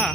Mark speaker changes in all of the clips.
Speaker 1: ha.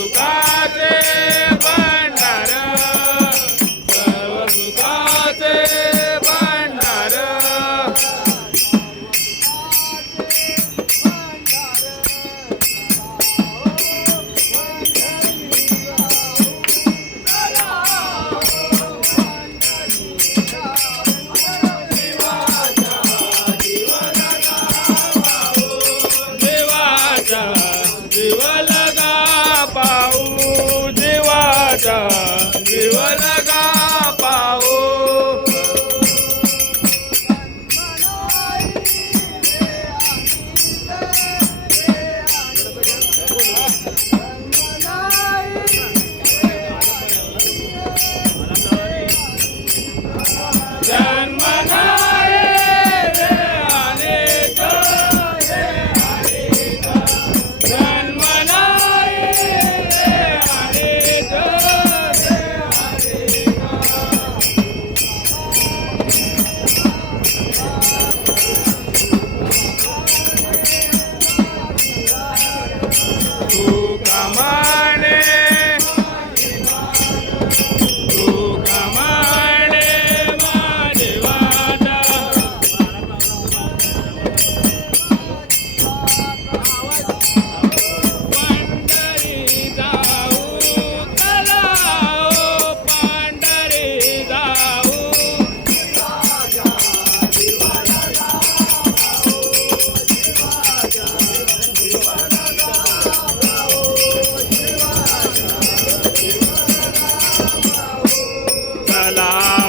Speaker 1: sucate ಶಿವನಗ la